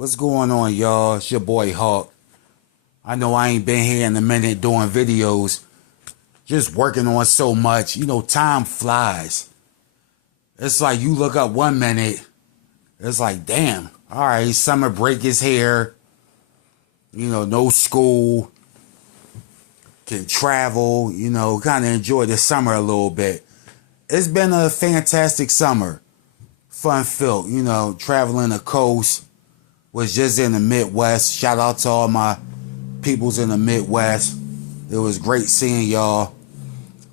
What's going on, y'all? It's your boy Hawk. I know I ain't been here in a minute doing videos. Just working on so much. Time flies. It's like you look up 1 minute. It's like, damn. All right, summer break is here. No school. Can travel. Kind of enjoy the summer a little bit. It's been a fantastic summer. Fun-filled. Traveling the coast. Was just in the Midwest. Shout out to all my peoples in the Midwest. It was great seeing y'all.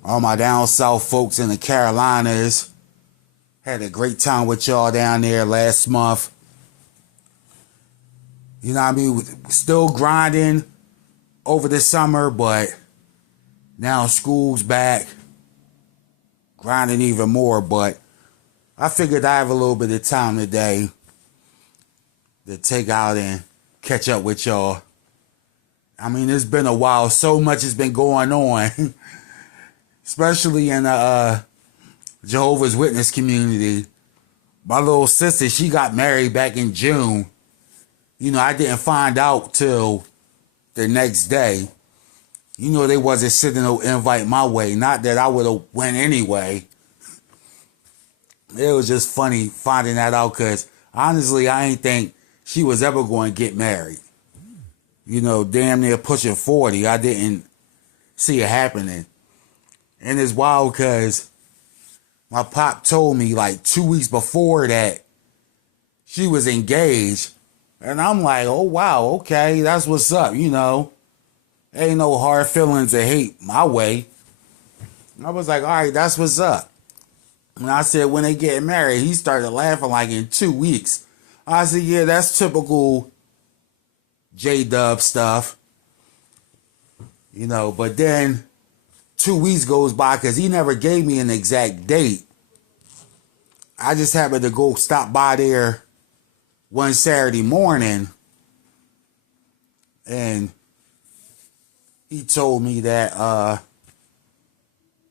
All my down south folks in the Carolinas. Had a great time with y'all down there last month. You know what I mean? Still grinding over the summer, but now school's back. Grinding even more, but I figured I have a little bit of time today to take out and catch up with y'all. I mean, it's been a while. So much has been going on, especially in the Jehovah's Witness community. My little sister, she got married back in June. I didn't find out till the next day. They wasn't sending no invite my way. Not that I would have went anyway. It was just funny finding that out because honestly, I ain't think she was ever going to get married. Damn near pushing 40. I didn't see it happening. And it's wild because my pop told me like 2 weeks before that she was engaged. And I'm like, oh, wow, okay, that's what's up, Ain't no hard feelings or hate my way. I was like, all right, that's what's up. And I said, when they get married, he started laughing like in 2 weeks. I said, yeah, that's typical J-Dub stuff. But then 2 weeks goes by because he never gave me an exact date. I just happened to go stop by there one Saturday morning. And he told me that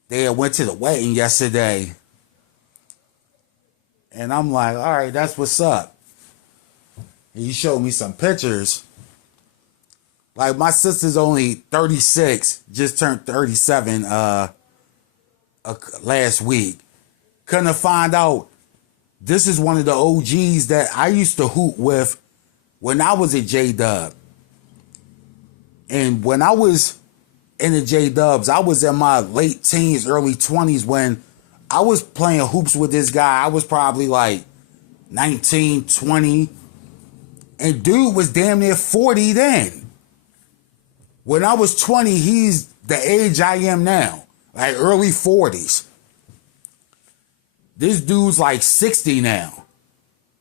they had went to the wedding yesterday. And I'm like, all right, that's what's up. He showed me some pictures. Like, my sister's only 36, just turned 37 last week. Couldn't find out this is one of the OGs that I used to hoot with when I was at J-Dub. And when I was in the J-Dubs, I was in my late teens, early 20s when I was playing hoops with this guy. I was probably like 19, 20. And dude was damn near 40 then. When I was 20, he's the age I am now. Like early 40s. This dude's like 60 now.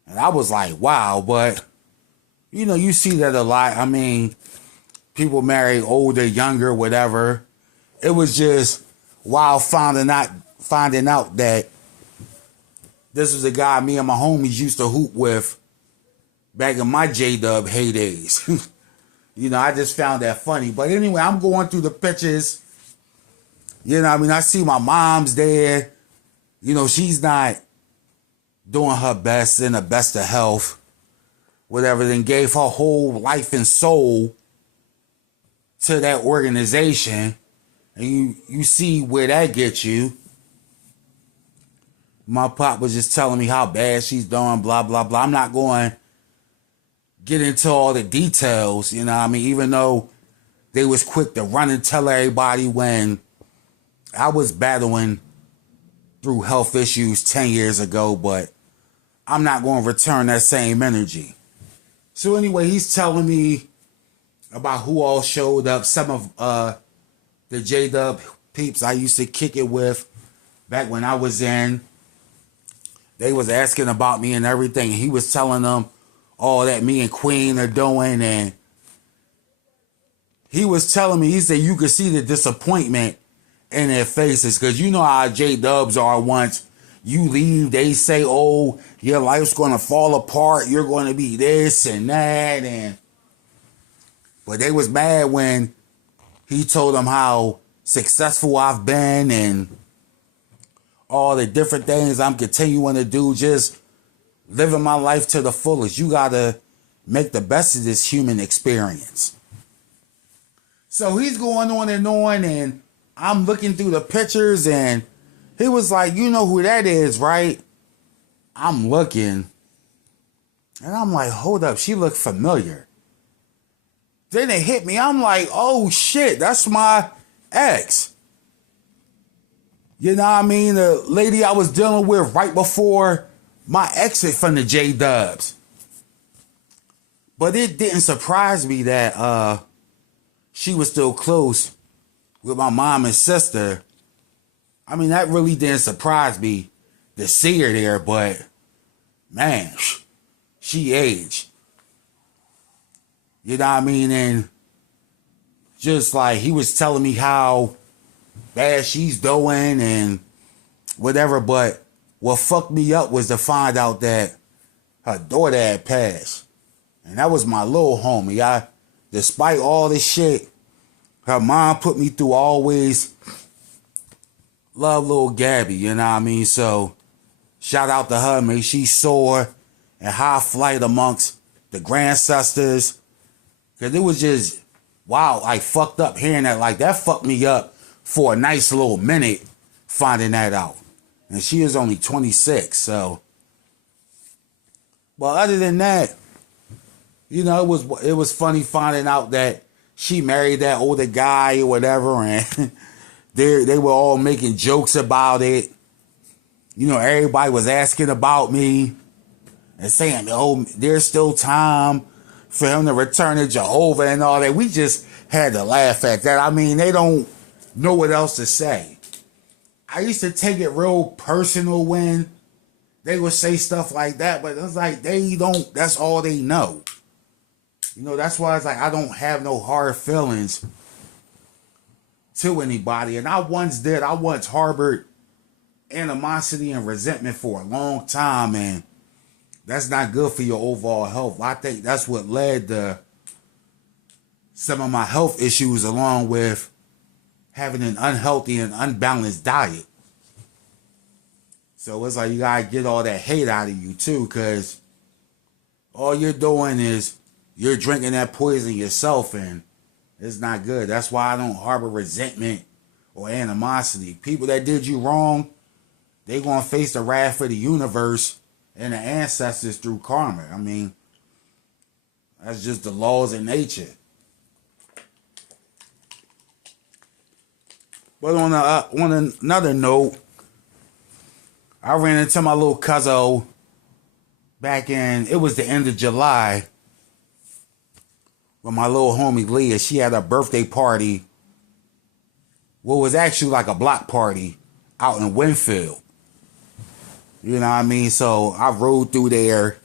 And I was like, wow. But, you see that a lot. I mean, people marry older, younger, whatever. It was just wild finding out that this was a guy me and my homies used to hoop with back in my J-Dub heydays. I just found that funny. But anyway, I'm going through the pictures. I see my mom's there. She's not doing her best, in the best of health. Whatever, then gave her whole life and soul to that organization. And you see where that gets you. My pop was just telling me how bad she's doing, blah, blah, blah. I'm not going to get into all the details, even though they was quick to run and tell everybody when I was battling through health issues 10 years ago, but I'm not going to return that same energy. So anyway, he's telling me about who all showed up. Some of the J-Dub peeps I used to kick it with back when I was in. They was asking about me and everything. He was telling them all that me and Queen are doing. And he was telling me, he said, you could see the disappointment in their faces. Because you know how J-Dubs are once you leave. They say, oh, your life's going to fall apart. You're going to be this and that. But they was mad when he told them how successful I've been and all the different things I'm continuing to do, just living my life to the fullest. You gotta make the best of this human experience. So he's going on, and I'm looking through the pictures, and he was like, you know who that is, right? I'm looking, and I'm like, hold up, she looked familiar. Then it hit me. I'm like, oh shit, that's my ex. You know what I mean? The lady I was dealing with right before my exit from the J-Dubs. But it didn't surprise me that she was still close with my mom and sister. I mean, that really didn't surprise me to see her there, but man, she aged. You know what I mean? And just like he was telling me how bad she's doing and whatever, but what fucked me up was to find out that her daughter had passed. And that was my little homie. Despite all this shit, her mom put me through, always love little Gabby, you know what I mean? So shout out to her, man. She soared and high flight amongst the grandsisters. Cause it was just, wow, I fucked up hearing that. Like, that fucked me up for a nice little minute finding that out. And she is only 26, so. But other than that, you know, it was funny finding out that she married that older guy or whatever, and they were all making jokes about it. You know, everybody was asking about me and saying, oh, there's still time for him to return to Jehovah and all that. We just had to laugh at that. I mean, they don't know what else to say. I used to take it real personal when they would say stuff like that, but it's like that's all they know. You know, that's why it's like I don't have no hard feelings to anybody. And I once harbored animosity and resentment for a long time, and that's not good for your overall health. I think that's what led to some of my health issues, along with having an unhealthy and unbalanced diet. So it's like you gotta get all that hate out of you too, because all you're doing is you're drinking that poison yourself, and it's not good. That's why I don't harbor resentment or animosity. People that did you wrong, they gonna face the wrath of the universe and the ancestors through karma. I mean, that's just the laws of nature. But on another note, I ran into my little cousin back in, it was the end of July, with my little homie Leah. She had a birthday party, what was actually like a block party out in Winfield. You know what I mean? So I rode through there,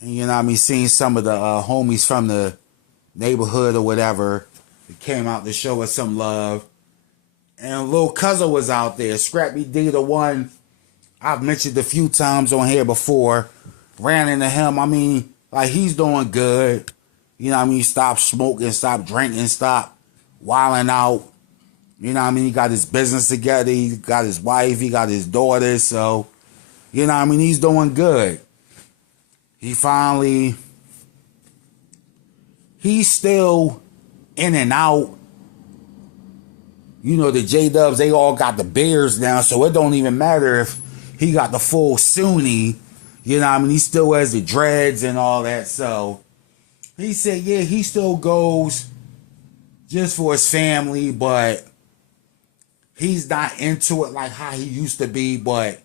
and you know what I mean, seeing some of the homies from the neighborhood or whatever that came out to show us some love. And little cousin was out there, Scrappy D, the one I've mentioned a few times on here before. Ran into him. I mean, like, he's doing good. You know what I mean? Stop smoking, stop drinking, stop wilding out. You know what I mean? He got his business together. He got his wife. He got his daughter. So, you know what I mean? He's doing good. He's still in and out. You know, the J-Dubs, they all got the beards now, so it don't even matter if he got the full Sunni. You know what I mean? He still has the dreads and all that. So he said, yeah, he still goes just for his family, but he's not into it like how he used to be. But,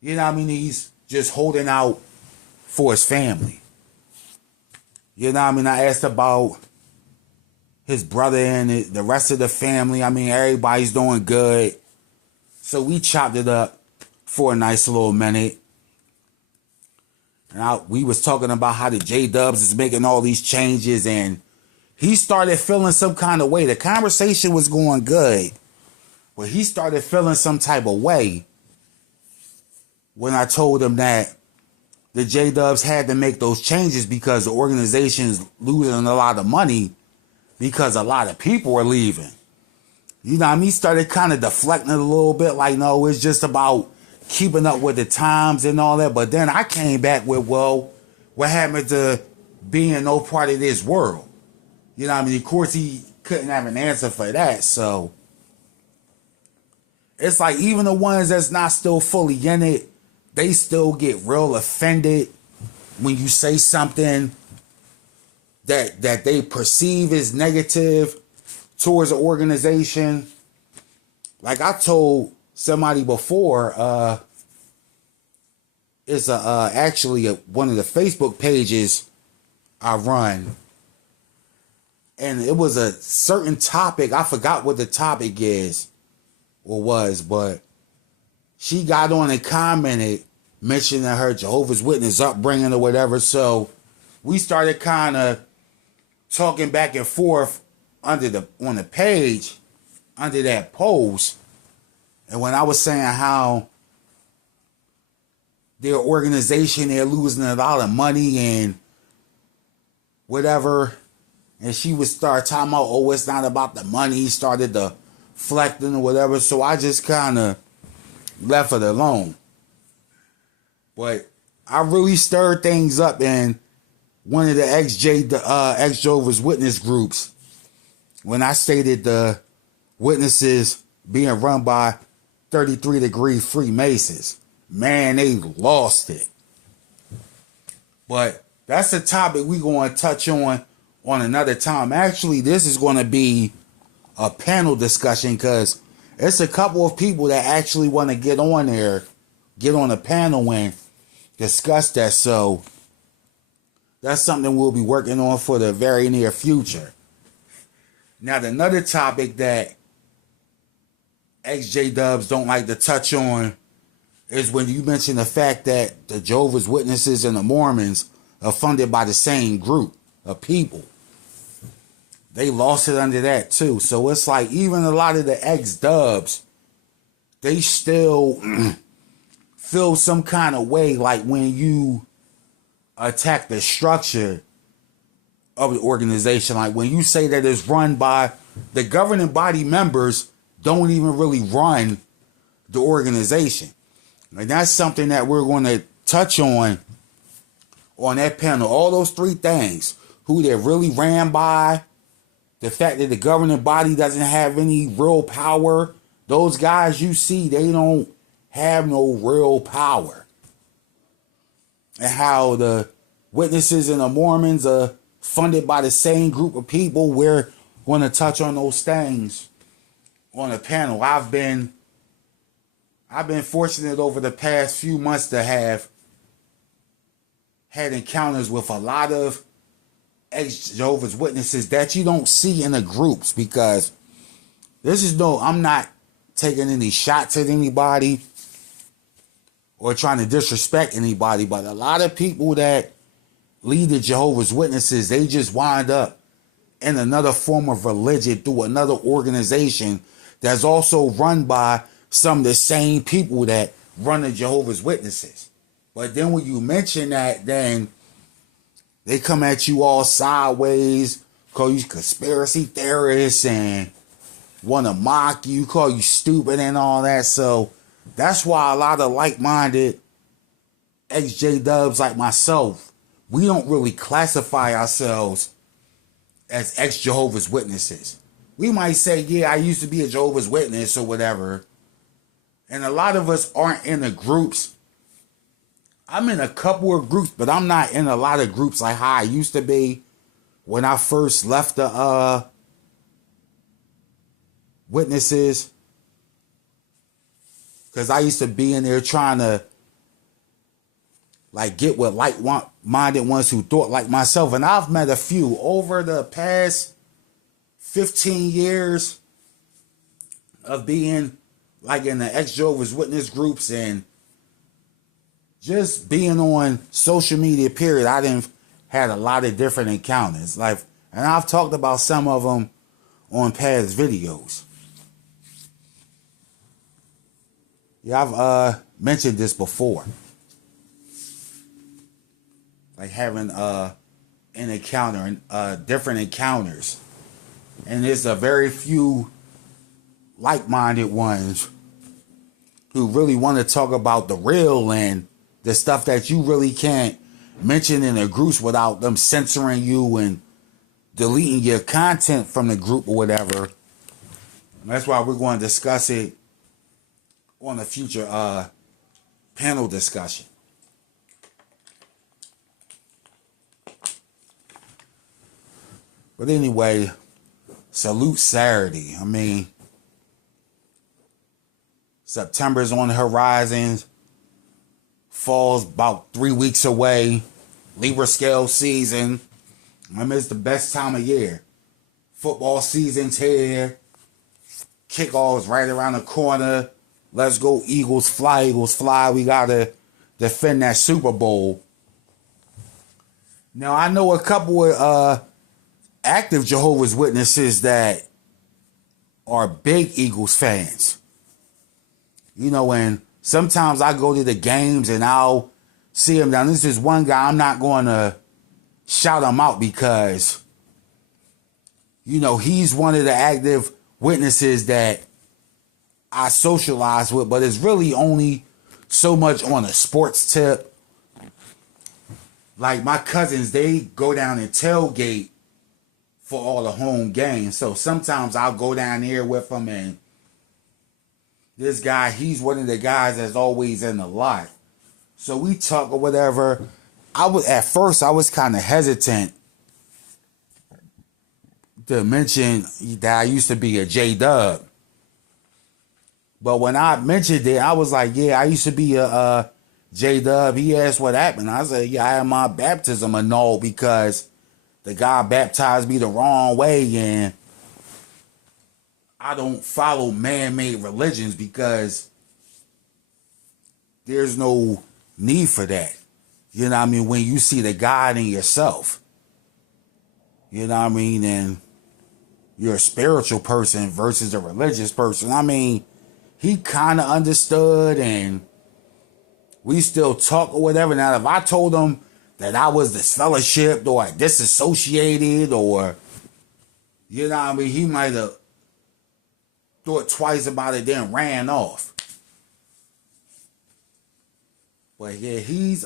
you know what I mean? He's just holding out for his family. You know what I mean? I asked about his brother and the rest of the family. I mean, everybody's doing good. So we chopped it up for a nice little minute. And we was talking about how the J-Dubs is making all these changes, and he started feeling some kind of way. The conversation was going good, but he started feeling some type of way when I told him that the J-Dubs had to make those changes because the organization is losing a lot of money because a lot of people are leaving. You know what I mean? He started kind of deflecting it a little bit, like, no, it's just about keeping up with the times and all that. But then I came back with, well, what happened to being no part of this world? You know what I mean? Of course, he couldn't have an answer for that. So it's like even the ones that's not still fully in it, they still get real offended when you say something that they perceive as negative towards an organization. Like I told somebody before, it's actually one of the Facebook pages I run, and it was a certain topic. I forgot what the topic is or was, but she got on and commented mentioning her Jehovah's Witness upbringing or whatever. So we started kind of talking back and forth on the page under that post. And when I was saying how their organization, they're losing a lot of money and whatever, and she would start talking about, oh, it's not about the money, started deflecting or whatever. So I just kind of left it alone. But I really stirred things up in one of the ex-Jehovah's Witness groups when I stated the witnesses being run by 33-degree Freemasons. Man, they lost it. But that's a topic we're going to touch on another time. Actually, this is going to be a panel discussion because it's a couple of people that actually want to get on there, get on a panel and discuss that. So that's something we'll be working on for the very near future. Now, another topic that ex-J-Dubs don't like to touch on is when you mention the fact that the Jehovah's Witnesses and the Mormons are funded by the same group of people. They lost it under that too. So it's like even a lot of the ex-Dubs, they still feel some kind of way like when you attack the structure of the organization. Like when you say that it's run by the governing body, members don't even really run the organization. And that's something that we're going to touch on that panel. All those three things: who they're really ran by, the fact that the governing body doesn't have any real power. Those guys you see, they don't have no real power. And how the witnesses and the Mormons are funded by the same group of people. We're going to touch on those things on a panel. I've been fortunate over the past few months to have had encounters with a lot of ex-Jehovah's Witnesses that you don't see in the groups, because I'm not taking any shots at anybody or trying to disrespect anybody, but a lot of people that lead the Jehovah's Witnesses, they just wind up in another form of religion through another organization that's also run by some of the same people that run the Jehovah's Witnesses. But then when you mention that, then they come at you all sideways, call you conspiracy theorists and want to mock you, call you stupid and all that. So that's why a lot of like-minded ex-J-Dubs like myself, we don't really classify ourselves as ex-Jehovah's Witnesses. We might say, yeah, I used to be a Jehovah's Witness or whatever. And a lot of us aren't in the groups. I'm in a couple of groups, but I'm not in a lot of groups like how I used to be when I first left the Witnesses. Because I used to be in there trying to like get with like-minded ones who thought like myself. And I've met a few over the past 15 years of being like in the ex-Jehovah's Witness groups and just being on social media, period. I done had a lot of different encounters. And I've talked about some of them on past videos. Yeah, I've mentioned this before. Like having an encounter, different encounters. And there's a very few like-minded ones who really want to talk about the real and the stuff that you really can't mention in the groups without them censoring you and deleting your content from the group or whatever. And that's why we're going to discuss it on a future panel discussion. But anyway, salute Saturday. I mean, September's on the horizon. Fall's about 3 weeks away. Libra scale season. I mean, it's the best time of year. Football season's here. Kickoff's right around the corner. Let's go Eagles fly, Eagles fly. We got to defend that Super Bowl. Now, I know a couple of active Jehovah's Witnesses that are big Eagles fans. You know, and sometimes I go to the games and I'll see him. Now, this is one guy, I'm not going to shout him out because, you know, he's one of the active witnesses that I socialize with, but it's really only so much on a sports tip. Like my cousins, they go down and tailgate for all the home games. So sometimes I'll go down there with them, and this guy, he's one of the guys that's always in the lot. So we talk or whatever. At first I was kind of hesitant to mention that I used to be a J-Dub. But when I mentioned it, I was like, yeah, I used to be a J-Dub. He asked what happened. I said, yeah, I had my baptism annulled because the guy baptized me the wrong way, and I don't follow man-made religions because there's no need for that. You know what I mean? When you see the God in yourself, you know what I mean? And you're a spiritual person versus a religious person. I mean, he kind of understood, and we still talk or whatever. Now, if I told him that I was disfellowshipped or disassociated or, you know what I mean, he might have thought twice about it, then ran off. But yeah, he's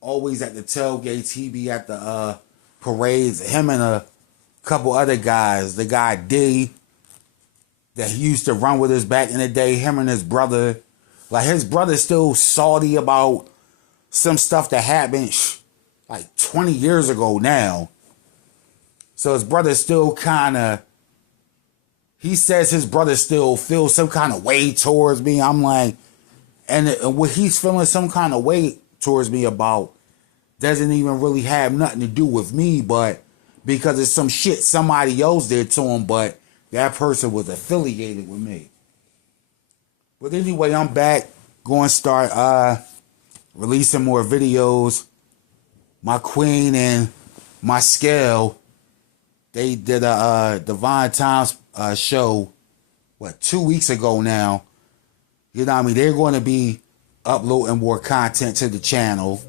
always at the tailgates. He be at the parades. Him and a couple other guys. The guy D that he used to run with us back in the day. Him and his brother. Like his brother's still salty about some stuff that happened like 20 years ago now. So his brother still kind of, he says his brother still feels some kind of way towards me. I'm like, and what he's feeling some kind of way towards me about doesn't even really have nothing to do with me, but because it's some shit somebody else did to him, but that person was affiliated with me. But anyway, I'm back. Going to start releasing more videos. My queen and my scale, they did a Divine Times show, 2 weeks ago now. You know what I mean? They're going to be uploading more content to the channel.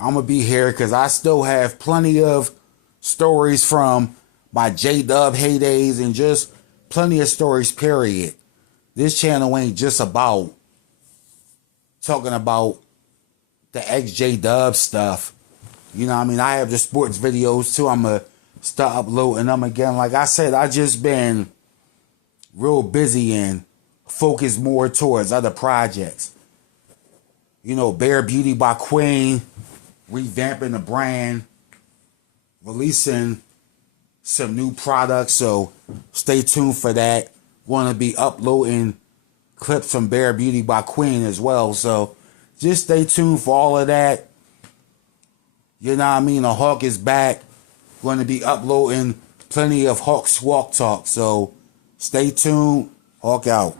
I'm going to be here because I still have plenty of stories from my J-Dub heydays and just plenty of stories, period. This channel ain't just about talking about the ex-J-Dub stuff. You know what I mean? I have the sports videos too. I'm going to start uploading them again. Like I said, I just been real busy and focused more towards other projects. You know, Bare Beauty by Queen, revamping the brand, releasing some new products. So stay tuned for that. Going to be uploading clips from Bare Beauty by Queen as well. So just stay tuned for all of that. You know what I mean? The Hawk is back. Going to be uploading plenty of Hawke'S Walk Talk. So stay tuned. Hawk out.